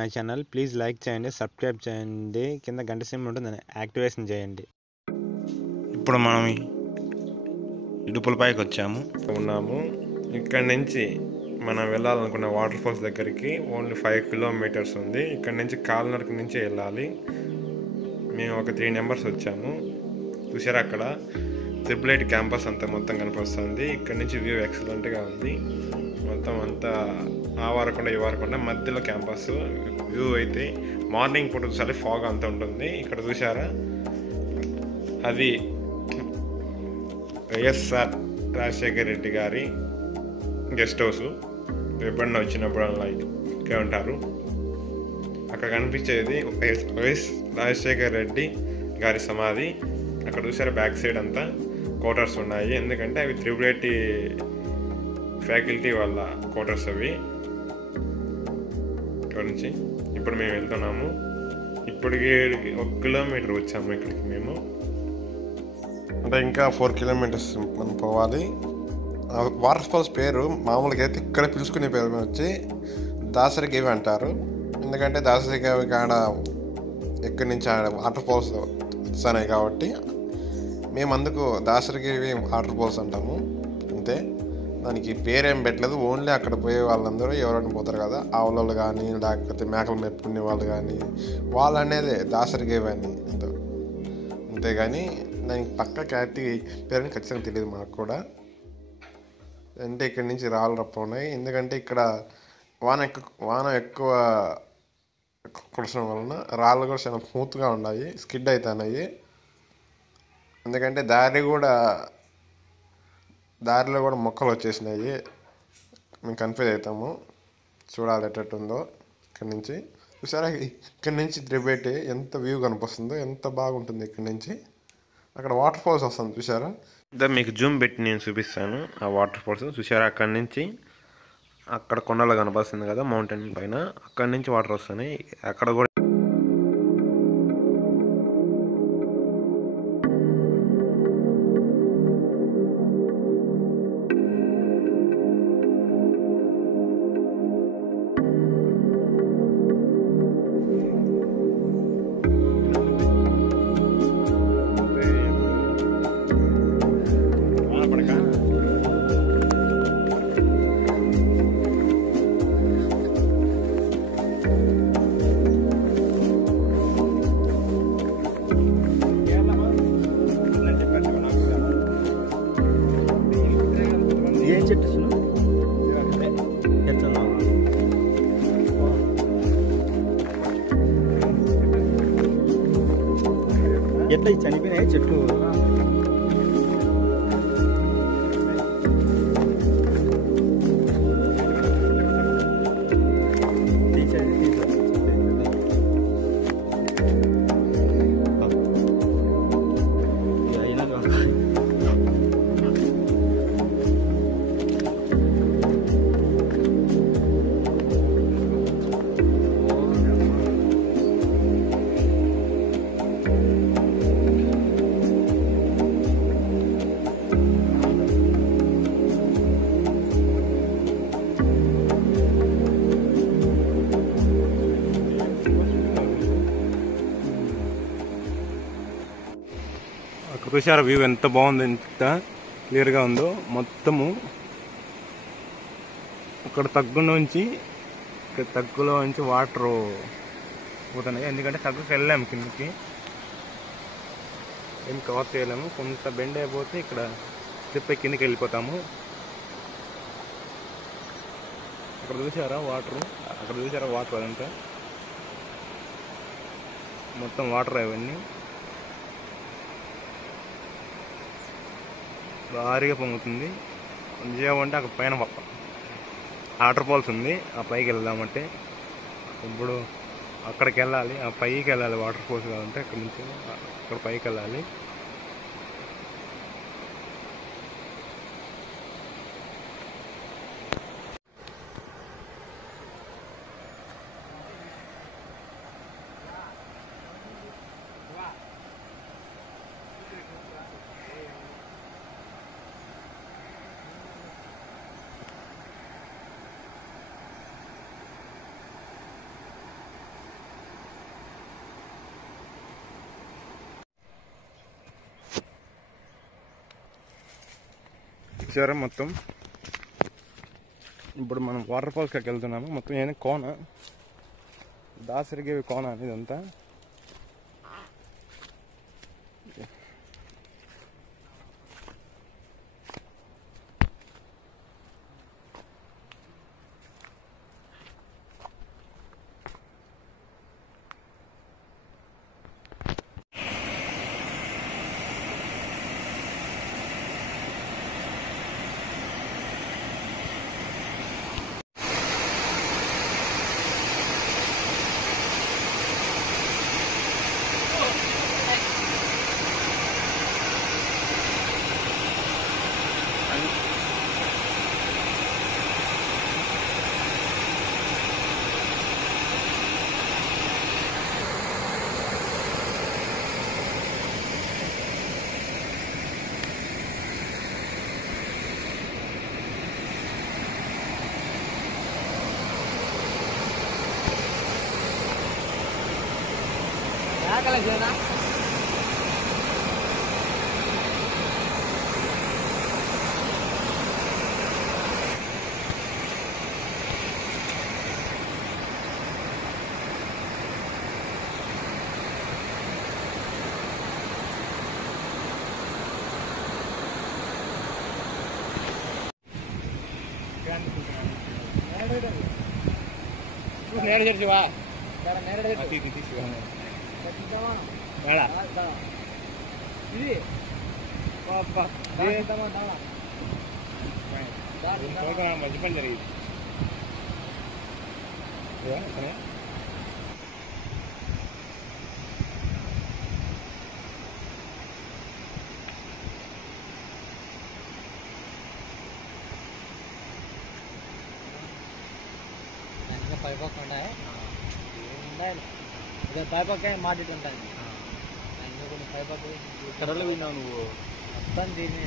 My channel. Please like చేయండి, subscribe చేయండి, కింద గంట సింబల్ ఉంటుంది యాక్టివేషన్ చేయండి. ఇప్పుడు మనం ఇడుపులపైకి ఉన్నాము. ఇక్కడ నుంచి మనం వెళ్ళాలనుకున్న వాటర్ ఫాల్స్ దగ్గరికి ఓన్లీ 5 కిలోమీటర్స్ ఉంది. ఇక్కడ నుంచి కాలినడక నుంచి వెళ్ళాలి. మేము ఒక 3 మెంబర్స్ వచ్చాము. చూసారా అక్కడ ట్రిపుల్ క్యాంపస్ అంతా మొత్తం కనిపిస్తుంది. ఇక్కడ నుంచి వ్యూ ఎక్సలెంట్గా ఉంది. మొత్తం అంతా ఆ వారకుండా ఈ వారకుండా మధ్యలో క్యాంపస్ వ్యూ అయితే మార్నింగ్ పూట చూసాలి, ఫాగ్ అంతా ఉంటుంది. ఇక్కడ చూసారా అది వైఎస్ఆర్ రాజశేఖర్ రెడ్డి గారి గెస్ట్ హౌస్. ఎప్పుడన్నా వచ్చినప్పుడు అలా ఇక్కడే ఉంటారు. అక్కడ కనిపించేది వైఎస్ రాజశేఖర్ రెడ్డి గారి సమాధి. అక్కడ చూసారా బ్యాక్ సైడ్ అంతా క్వార్టర్స్ ఉన్నాయి. ఎందుకంటే అవి త్రిపుల్ ఫ్యాకల్టీ వాళ్ళ క్వార్టర్స్ అవి. ఇక్కడ నుంచి ఇప్పుడు మేము వెళ్తున్నాము. ఇప్పటికి 1 కిలోమీటర్ వచ్చాము ఇక్కడికి మేము. అంటే ఇంకా 4 కిలోమీటర్స్ మనం పోవాలి. వాటర్ ఫాల్స్ పేరు మామూలుగా అయితే ఇక్కడ పిలుచుకునే పేరు వచ్చి దాసరి గేవి అంటారు. ఎందుకంటే దాసరి గేవి కాడ ఎక్కడి నుంచి వాటర్ ఫాల్స్ వస్తున్నాయి కాబట్టి మేము అందుకు దాసరి గేవి వాటర్ ఫాల్స్ అంటాము. అంతే, దానికి పేరేం పెట్టలేదు. ఓన్లీ అక్కడ పోయే వాళ్ళందరూ ఎవరైనా పోతారు కదా, ఆవులలో కానీ లేకపోతే మేకలు మెప్పుకునే వాళ్ళు కానీ వాళ్ళు అనేది దాసరి గేవి అని అంతేగాని దానికి పక్క క్యారెక్టీ పేరుని ఖచ్చితంగా తెలియదు మాకు కూడా. అంటే ఇక్కడి నుంచి రాళ్ళు రప్ప ఉన్నాయి. ఎందుకంటే ఇక్కడ వాన ఎక్కువ కురసడం వలన రాళ్ళు కూడా చాలా స్మూత్గా ఉన్నాయి, స్కిడ్ అవుతున్నాయి. ఎందుకంటే దారిలో కూడా మొక్కలు వచ్చేసినాయి. మేము కన్ఫ్యూజ్ అవుతాము. చూడాలి ఎట్టుందో ఇక్కడి నుంచి. చూసారా ఇక్కడి నుంచి త్రిబేటి ఎంత వ్యూ కనిపిస్తుందో, ఎంత బాగుంటుంది ఇక్కడి నుంచి. అక్కడ వాటర్ ఫాల్స్ వస్తుంది చూసారా. మీకు జూమ్ పెట్టి నేను చూపిస్తాను ఆ వాటర్ ఫాల్స్. చూసారా అక్కడి నుంచి అక్కడ కొండలు కనిపిస్తుంది కదా, మౌంటైన్ పైన, అక్కడి నుంచి వాటర్ వస్తున్నాయి. అక్కడ కూడా ఎట్లా చనిపోయినాయి చెట్లు. చూసారా వ్యూ ఎంత బాగుంది, ఎంత క్లియర్గా ఉందో. మొత్తము ఇక్కడ తగ్గులో నుంచి వాటర్ పోతున్నాయి. ఎందుకంటే తగ్గుకి వెళ్ళాము కిందకి, ఏం కవర్ చేయలేము. కొంత బెండ్ అయిపోతే ఇక్కడ స్లిప్ అయి కిందకి వెళ్ళిపోతాము. అక్కడ చూసారా వాటర్ అదంతా మొత్తం వాటర్ అవన్నీ భారీగా పొంగుతుంది. అంటే అక్కడ పైన వాటర్ ఫాల్స్ ఉంది, ఆ పైకి వెళ్దామంటే ఇప్పుడు అక్కడికి వెళ్ళాలి, ఆ పైకి వెళ్ళాలి. వాటర్ ఫాల్స్ కావాలంటే అక్కడ నుంచి అక్కడ పైకి వెళ్ళాలి. చూసారా మొత్తం. ఇప్పుడు మనం వాటర్ ఫాల్స్ కాడికి వెళ్తున్నాము. మొత్తం ఏమైనా కోన, దాసరిగే కోన అనేది అంతా. నేడ చేర్చివా మంచి పని జరిగింది. పైపక్క పైపక్క మాట్లాడి ఉంటాను. కొన్ని పైపక్క కర్రలు విన్నావు నువ్వు మొత్తం దీన్ని